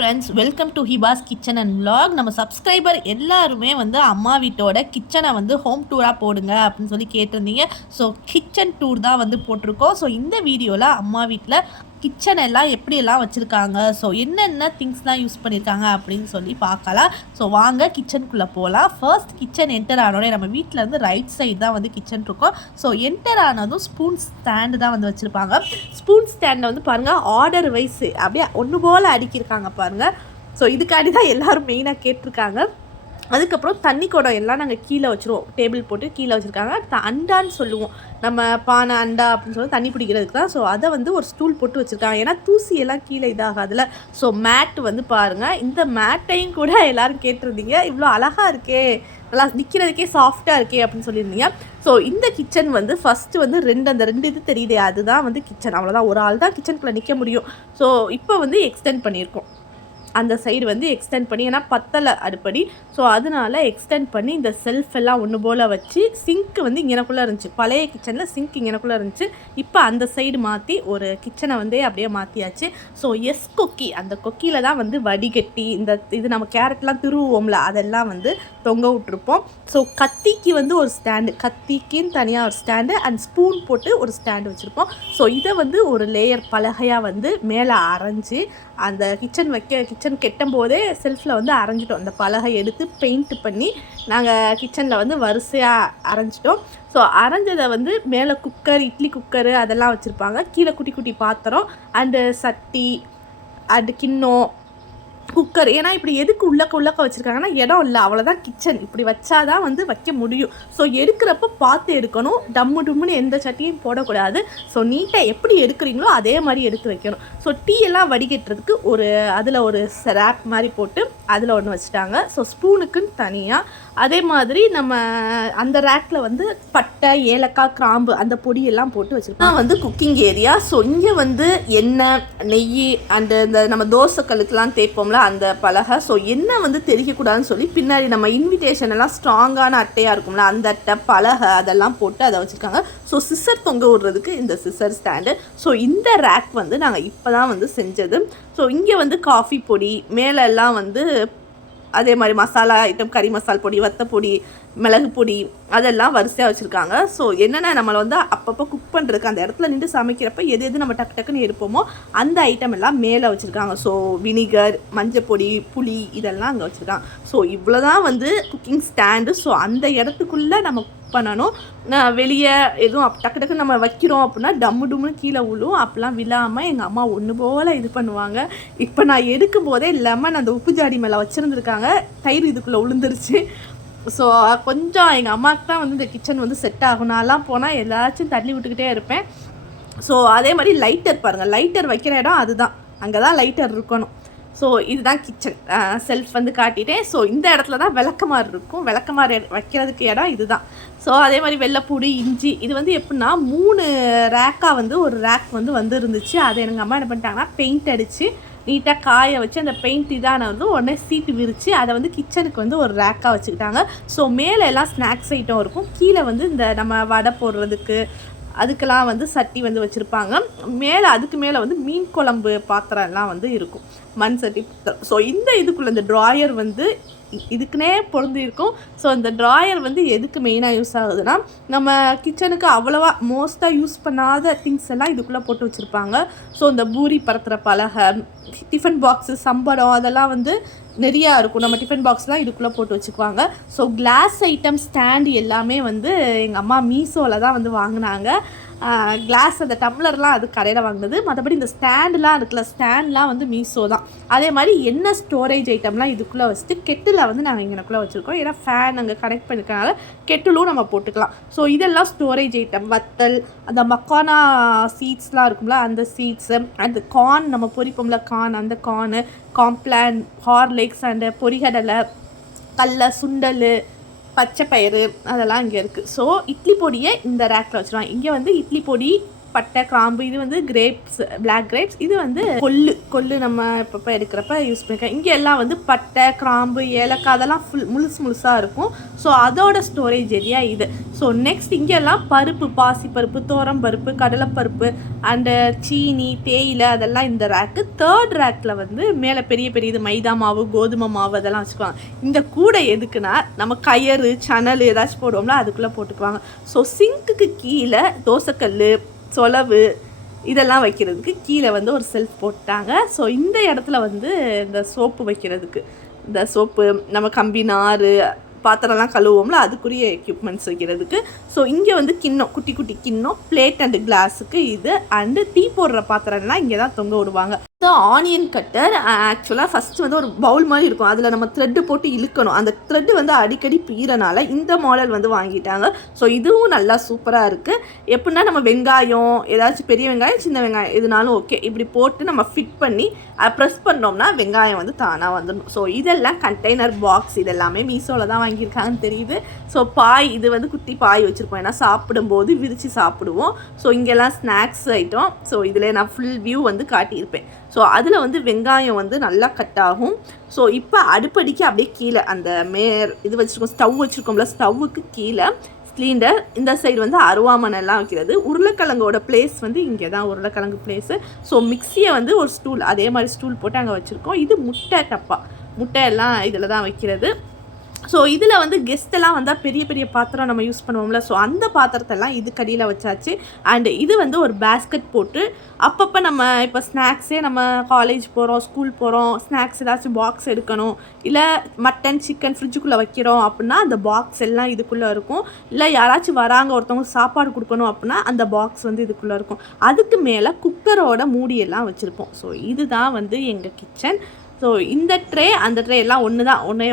Friends, welcome to ஹிபாஸ் kitchen and vlog. நம்ம subscriber எல்லாருமே வந்து அம்மா வீட்டோட கிச்சனை வந்து ஹோம் டூராக போடுங்க அப்படின்னு சொல்லி கேட்டிருந்தீங்க. ஸோ கிச்சன் டூர் தான் வந்து போட்டிருக்கோம். ஸோ இந்த வீடியோவில் அம்மா வீட்டில் கிச்சன் எல்லாம் எப்படியெல்லாம் வச்சுருக்காங்க, ஸோ என்னென்ன திங்ஸ்லாம் யூஸ் பண்ணியிருக்காங்க அப்படின்னு சொல்லி பார்க்கலாம். ஸோ வாங்க கிச்சனுக்குள்ளே போகலாம். ஃபர்ஸ்ட் கிச்சன் என்டர் ஆனோடனே நம்ம வீட்டில் இருந்து ரைட் சைடு தான் வந்து கிச்சன் இருக்கும். ஸோ என்டர் ஆனதும் ஸ்பூன் ஸ்டாண்டு தான் வந்து வச்சுருப்பாங்க. ஸ்பூன் ஸ்டாண்டில் வந்து பாருங்கள், ஆர்டர் வைஸ் அப்படியே ஒன்று போல் அடுக்கியிருக்காங்க பாருங்கள். ஸோ இதுக்காண்டி தான் எல்லோரும் மெயினாக கேட்டிருக்காங்க. அதுக்கப்புறம் தண்ணி குடம் எல்லாம் நாங்கள் கீழே வச்சுருவோம், டேபிள் போட்டு கீழே வச்சுருக்காங்க. அண்டான்னு சொல்லுவோம் நம்ம, பானை அண்டா அப்படின்னு சொல்லி தண்ணி பிடிக்கிறதுக்கு தான். ஸோ அதை வந்து ஒரு ஸ்டூல் போட்டு வச்சுருக்காங்க, ஏன்னா தூசியெல்லாம் கீழே இதாகாதுல. ஸோ மேட் வந்து பாருங்கள், இந்த மேட்டையும் கூட எல்லோரும் கேட்டிருந்தீங்க, இவ்வளோ அழகாக இருக்கே, நல்லா நிற்கிறதுக்கே சாஃப்டாக இருக்கே அப்படின்னு சொல்லியிருந்தீங்க. ஸோ இந்த கிச்சன் வந்து ஃபஸ்ட்டு வந்து அந்த ரெண்டு இது தெரியுது, அதுதான் வந்து கிச்சன். அவ்வளோதான், ஒரு ஆள் தான் கிச்சனுக்குள்ளே நிற்க முடியும். ஸோ இப்போ வந்து எக்ஸ்டெண்ட் பண்ணியிருக்கோம், அந்த சைடு வந்து எக்ஸ்டெண்ட் பண்ணி, ஏன்னா பத்தலை அடுப்படி. ஸோ அதனால எக்ஸ்டெண்ட் பண்ணி இந்த செல்ஃப் எல்லாம் ஒன்று போல் வச்சு, சிங்க்கு வந்து இங்கனக்குள்ளே இருந்துச்சு, பழைய கிச்சனில் சிங்க் இங்கனக்குள்ளே இருந்துச்சு. இப்போ அந்த சைடு மாற்றி ஒரு கிச்சனை வந்து அப்படியே மாற்றியாச்சு. ஸோ கொக்கி, அந்த கொக்கியில் தான் வந்து வடிகட்டி இந்த இது நம்ம கேரட்லாம் திருவுவோம்ல, அதெல்லாம் வந்து தொங்க விட்டுருப்போம். ஸோ கத்திக்கு வந்து ஒரு ஸ்டாண்டு, கத்திக்குன்னு தனியாக ஒரு ஸ்டாண்டு அண்ட் ஸ்பூன் போட்டு ஒரு ஸ்டாண்டு வச்சுருப்போம். ஸோ இதை வந்து ஒரு லேயர் பலகையாக வந்து மேலே அரைஞ்சி, அந்த கிச்சன் கெட்டும் போதே செல்ஃபில் வந்து அரைஞ்சிட்டோம். அந்த பலகை எடுத்து பெயிண்ட் பண்ணி நாங்கள் கிச்சனில் வந்து வரிசையாக அரைஞ்சிட்டோம். ஸோ அரைஞ்சதை வந்து மேலே குக்கர், இட்லி குக்கரு அதெல்லாம் வச்சுருப்பாங்க. கீழே குட்டி குட்டி பாத்திரம் அண்டு சட்டி அண்டு கிண்ணம், குக்கர். ஏன்னா இப்படி எதுக்கு உள்ளக்க வச்சுருக்காங்கன்னா, இடம் இல்லை, அவ்வளோதான் கிச்சன், இப்படி வச்சாதான் வந்து வைக்க முடியும். ஸோ எடுக்கிறப்ப பார்த்து எடுக்கணும், டம்முன்னு எந்த சட்டியும் போடக்கூடாது. ஸோ நீட்டாக எப்படி எடுக்கிறீங்களோ அதே மாதிரி எடுத்து வைக்கணும். ஸோ டீ எல்லாம் வடிகட்டுறதுக்கு ஒரு அதில் ஒரு ரேக் மாதிரி போட்டு அதில் ஒன்று வச்சுட்டாங்க. ஸோ ஸ்பூனுக்குன்னு தனியாக, அதே மாதிரி நம்ம அந்த ரேக்கில் வந்து பட்டை, ஏலக்காய், கிராம்பு அந்த பொடியெல்லாம் போட்டு வச்சுருக்கோம். வந்து குக்கிங் ஏரியா. ஸோ இங்கே வந்து எண்ணெய், நெய் அண்டு இந்த நம்ம தோசைக்கல்லுக்கெலாம் தேய்ப்போம்ல அந்த பலகை. ஸோ எண்ணெய் வந்து தெளிக்கக்கூடாதுன்னு சொல்லி பின்னாடி நம்ம இன்விடேஷன் எல்லாம் ஸ்ட்ராங்கான அட்டையாக இருக்கும்ல, அந்த அட்டை, பலகை அதெல்லாம் போட்டு அதை வச்சுருக்காங்க. ஸோ சிசர் தொங்க விடுறதுக்கு இந்த சிசர் ஸ்டாண்டு. ஸோ இந்த ரேக் வந்து நாங்கள் இப்போ தான் வந்து செஞ்சது. ஸோ இங்கே வந்து காஃபி பொடி, மேலே எல்லாம் வந்து அதே மாதிரி மசாலா ஐட்டம், கறி மசால் பொடி, வத்த பொடி, மிளகு பொடி அதெல்லாம் வரிசையாக வச்சுருக்காங்க. ஸோ என்னென்ன நம்மளை வந்து அப்பப்போ குக் பண்ணுறதுக்கு அந்த இடத்துல நின்று சமைக்கிறப்ப எது நம்ம டக்குன்னு எடுப்போமோ அந்த ஐட்டம் எல்லாம் மேலே வச்சுருக்காங்க. ஸோ வினிகர், மஞ்சள் பொடி, புளி இதெல்லாம் அங்கே வச்சுருக்காங்க. ஸோ இவ்வளோ தான் வந்து குக்கிங் ஸ்டாண்டு. ஸோ அந்த இடத்துக்குள்ளே நம்ம பண்ணணும். வெளியே எதுவும் டக்கு நம்ம வைக்கிறோம் அப்படின்னா டம்முன்னு கீழே விழும். அப்பெல்லாம் விழாமல் எங்கள் அம்மா ஒன்று போல் இது பண்ணுவாங்க. இப்போ நான் எடுக்கும் போதே லெமன் அந்த உப்பு ஜாடி மேலே வச்சுருந்துருக்காங்க, தயிர் இதுக்குள்ளே விழுந்துருச்சு. ஸோ கொஞ்சம் எங்கள் அம்மாவுக்கு தான் வந்து இந்த கிச்சன் வந்து செட் ஆகும். நான்லாம் போனால் எல்லாச்சும் தள்ளி விட்டுக்கிட்டே இருப்பேன். ஸோ அதே மாதிரி லைட்டர் பாருங்கள், லைட்டர் வைக்கிற இடம் அதுதான், அங்கே தான் லைட்டர் இருக்கணும். ஸோ இதுதான் கிச்சன் செல்ஃப் வந்து காட்டிட்டேன். ஸோ இந்த இடத்துல தான் விளக்கமாறு இருக்கும், விளக்கமாறு வைக்கிறதுக்கு இடம் இதுதான். ஸோ அதே மாதிரி வெள்ளைப்பூடி, இஞ்சி இது வந்து எப்படின்னா 3 ரேக்காக வந்து ஒரு ரேக் வந்து இருந்துச்சு. அதை எங்கள் அம்மா என்ன பண்ணிட்டாங்கன்னா பெயிண்ட் அடித்து நீட்டாக காய வச்சு அந்த பெயிண்ட் இதான வந்து உடனே சீட்டு விரித்து அதை வந்து கிச்சனுக்கு வந்து ஒரு ரேக்காக வச்சுக்கிட்டாங்க. ஸோ மேலே எல்லாம் ஸ்நாக்ஸ் ஐட்டம் இருக்கும், கீழே வந்து இந்த நம்ம வடை போடுறதுக்கு அதுக்கெல்லாம் வந்து சட்டி வந்து வச்சுருப்பாங்க. மேலே அதுக்கு மேலே வந்து மீன் குழம்பு பாத்திரம் எல்லாம் வந்து இருக்கும், மண் சட்டி பாத்திரம். ஸோ இந்த இதுக்குள்ளே இந்த ட்ராயர் வந்து இதுக்குன்னே பொருந்தி இருக்கும். ஸோ இந்த ட்ராயர் வந்து எதுக்கு மெயினாக யூஸ் ஆகுதுன்னா, நம்ம கிச்சனுக்கு அவ்வளோவா மோஸ்ட்டாக யூஸ் பண்ணாத திங்ஸ் எல்லாம் இதுக்குள்ளே போட்டு வச்சுருப்பாங்க. ஸோ இந்த பூரி பரத்துகிற பலகை, டிஃபன் பாக்ஸு, சம்படம் அதெல்லாம் வந்து நிறையா இருக்கும். நம்ம டிஃபன் பாக்ஸ்லாம் இதுக்குள்ளே போட்டு வச்சுக்குவாங்க. ஸோ கிளாஸ் ஐட்டம் ஸ்டாண்டு எல்லாமே வந்து எங்கள் அம்மா மீஷோவில் தான் வந்து வாங்கினாங்க. கிளாஸ் அந்த டம்ளர்லாம் அது கடையில் வாங்கினது. மற்றபடி இந்த ஸ்டாண்டுலாம் இருக்குல்ல, ஸ்டாண்ட்லாம் வந்து மீஷோ தான். அதே மாதிரி என்ன ஸ்டோரேஜ் ஐட்டம்லாம் இதுக்குள்ளே வச்சுட்டு கெட்டில் வந்து நாங்கள் இங்கனக்குள்ளே வச்சுருக்கோம். ஏன்னா ஃபேன் அங்கே கனெக்ட் பண்ணிக்கிறனால கெட்டிலும் நம்ம போட்டுக்கலாம். ஸோ இதெல்லாம் ஸ்டோரேஜ் ஐட்டம். வத்தல், அந்த மக்கானா சீட்ஸ்லாம் இருக்கும்ல அந்த சீட்ஸு, அந்த கார்ன் நம்ம பொரிப்போம்ல கார்ன், அந்த கார்னு, காம்ப்ளான், ஹார்லிக்ஸ் அண்டு பொரிகடலை, கடல, சுண்டல், பச்சை பயிறு அதெல்லாம் இங்கே இருக்குது. ஸோ இட்லி பொடியை இந்த ரேக்கில் வச்சுருவாங்க. இங்கே வந்து இட்லி பொடி, பட்டை கிராம்பு, இது வந்து கிரேப்ஸ், பிளாக் கிரேப்ஸ், இது வந்து கொள்ளு நம்ம இப்போ எடுக்கிறப்ப யூஸ் பண்ணிக்கலாம். இங்கே எல்லாம் வந்து பட்டை கிராம்பு ஏலக்காய் அதெல்லாம் முழுசாக இருக்கும். ஸோ அதோட ஸ்டோரேஜ் ஏரியா இது. ஸோ நெக்ஸ்ட் இங்கெல்லாம் பருப்பு, பாசிப்பருப்பு, பருப்பு, கடலைப்பருப்பு அண்டு சீனி, தேயிலை அதெல்லாம் இந்த ரேக்கு. தேர்ட் ரேக்கில் வந்து மேலே பெரிய இது மைதா மாவு, கோதுமை மாவு அதெல்லாம் வச்சுக்குவாங்க. இந்த கூடை எதுக்குன்னா நம்ம கயறு சணல் ஏதாச்சும் போடுவோம்ல அதுக்குள்ளே போட்டுக்குவாங்க. ஸோ சிங்க்குக்கு கீழே தோசைக்கல், சொலவு இதெல்லாம் வைக்கிறதுக்கு கீழே வந்து ஒரு செல்ஃப் போட்டாங்க. ஸோ இந்த இடத்துல வந்து இந்த சோப்பு வைக்கிறதுக்கு, இந்த சோப்பு நம்ம கம்பி நார் பாத்திரம்லாம் கழுவோம்ல அதுக்குரிய எக்யூப்மெண்ட்ஸ் வைக்கிறதுக்கு. ஸோ இங்கே வந்து கிண்ணம், குட்டி கிண்ணம், பிளேட் அண்டு கிளாஸுக்கு இது. அண்டு டீ போடுற பாத்திரம்லாம் இங்கே தான் தொங்க விடுவாங்க. ஸோ ஆனியன் கட்டர் ஆக்சுவலாக ஃபஸ்ட்டு வந்து ஒரு பவுல் மாதிரி இருக்கும். அதில் நம்ம த்ரெட்டு போட்டு இழுக்கணும். அந்த த்ரெட்டு வந்து அடிக்கடி பீறனால இந்த மாடல் வந்து வாங்கிட்டாங்க. ஸோ இதுவும் நல்லா சூப்பராக இருக்குது. எப்படின்னா நம்ம வெங்காயம் ஏதாச்சும் பெரிய வெங்காயம் சின்ன வெங்காயம் எதுனாலும் ஓகே இப்படி போட்டு நம்ம ஃபிட் பண்ணி ப்ரெஸ் பண்ணோம்னா வெங்காயம் வந்து தானாக வந்துடும். ஸோ இதெல்லாம் கண்டெய்னர் பாக்ஸ் இதெல்லாமே மீஷோவில் தான் வாங்கியிருக்காங்கன்னு தெரியுது. ஸோ பாய், இது வந்து குட்டி பாய் வச்சுருப்போம், ஏன்னா சாப்பிடும்போது விரித்து சாப்பிடுவோம். ஸோ இங்கெல்லாம் ஸ்நாக்ஸ் ஐட்டம். ஸோ இதில் நான் ஃபுல் வியூ வந்து காட்டியிருப்பேன். ஸோ அதில் வந்து வெங்காயம் வந்து நல்லா கட் ஆகும். ஸோ இப்போ அடுப்படிக்கு அப்படியே கீழே அந்த இது வச்சுருக்கோம், ஸ்டவ் வச்சுருக்கோம்ல, ஸ்டவ்வுக்கு கீழே சிலிண்டர், இந்த சைடு வந்து அருவாமனைலாம் வைக்கிறது. உருளைக்கிழங்கோட பிளேஸ் வந்து இங்கே தான் உருளைக்கிழங்கு பிளேஸு. ஸோ மிக்சியை வந்து ஒரு ஸ்டூல், அதே மாதிரி ஸ்டூல் போட்டு அங்கே வச்சுருக்கோம். இது முட்டை டப்பா, முட்டை எல்லாம் இதில் தான் வைக்கிறது. ஸோ இதில் வந்து கெஸ்ட்டெல்லாம் வந்தால் பெரிய பாத்திரம் நம்ம யூஸ் பண்ணுவோம்ல, ஸோ அந்த பாத்திரத்தெல்லாம் இது கடியில் வச்சாச்சு. அண்டு இது வந்து ஒரு பேஸ்கெட் போட்டு அப்பப்போ நம்ம இப்போ ஸ்நாக்ஸே நம்ம காலேஜ் போகிறோம், ஸ்கூல் போகிறோம், ஸ்நாக்ஸ் ஏதாச்சும் பாக்ஸ் எடுக்கணும், இல்லை மட்டன் சிக்கன் ஃப்ரிட்ஜுக்குள்ளே வைக்கிறோம் அப்படின்னா அந்த பாக்ஸ் எல்லாம் இதுக்குள்ளே இருக்கும். இல்லை யாராச்சும் வராங்க ஒருத்தவங்க சாப்பாடு கொடுக்கணும் அப்படின்னா அந்த பாக்ஸ் வந்து இதுக்குள்ளே இருக்கும். அதுக்கு மேலே குக்கரோட மூடியெல்லாம் வச்சுருப்போம். ஸோ இதுதான் வந்து எங்கள் கிச்சன். ஸோ இந்த ட்ரே அந்த ட்ரே எல்லாம்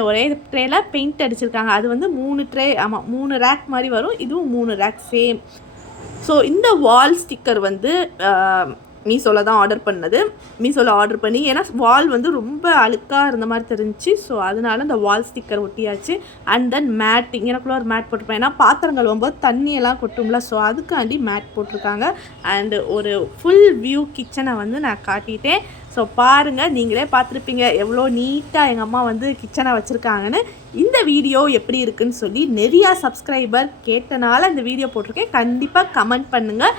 ஒரே ட்ரேயில் பெயிண்ட் அடிச்சிருக்காங்க. அது வந்து 3 ட்ரே, ஆமாம் 3 ரேக் மாதிரி வரும். இதுவும் 3 ரேக் சேம். ஸோ இந்த வால் ஸ்டிக்கர் வந்து மீஷோவில் தான் ஆர்டர் பண்ணது. மீஷோவில் ஆர்டர் பண்ணி, ஏன்னா வால் வந்து ரொம்ப அழுக்காக இருந்த மாதிரி தெரிஞ்சிச்சு. ஸோ அதனால இந்த வால் ஸ்டிக்கர் ஒட்டியாச்சு. அண்ட் தென் மேட், எனக்குள்ள ஒரு மேட் போட்டிருப்பேன், ஏன்னா பாத்திரம் கழுவும்போது தண்ணியெல்லாம் கொட்டும்ல, ஸோ அதுக்காண்டி மேட் போட்டிருக்காங்க. அண்டு ஒரு ஃபுல் வியூ கிச்சனை வந்து நான் காட்டிட்டேன். ஸோ பாருங்கள், நீங்களே பார்த்துருப்பீங்க எவ்வளோ நீட்டாக எங்கள் அம்மா வந்து கிச்சனை வச்சுருக்காங்கன்னு. இந்த வீடியோ எப்படி இருக்குன்னு சொல்லி நிறையா சப்ஸ்கிரைபர் கேட்டனால இந்த வீடியோ போட்டிருக்கேன். கண்டிப்பாக கமெண்ட் பண்ணுங்கள்.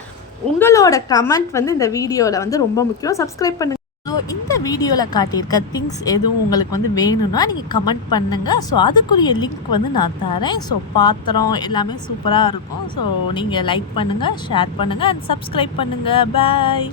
உங்களோட கமெண்ட் வந்து இந்த வீடியோவில் வந்து ரொம்ப முக்கியம். சப்ஸ்கிரைப் பண்ணுங்கள். ஸோ இந்த வீடியோவில் காட்டியிருக்க திங்ஸ் எதுவும் உங்களுக்கு வந்து வேணும்னா நீங்கள் கமெண்ட் பண்ணுங்கள். ஸோ அதுக்குரிய லிங்க் வந்து நான் தரேன். ஸோ பாத்திரம் எல்லாமே சூப்பராக இருக்கும். ஸோ நீங்கள் லைக் பண்ணுங்கள், ஷேர் பண்ணுங்கள் அண்ட் சப்ஸ்கிரைப் பண்ணுங்கள். பாய்.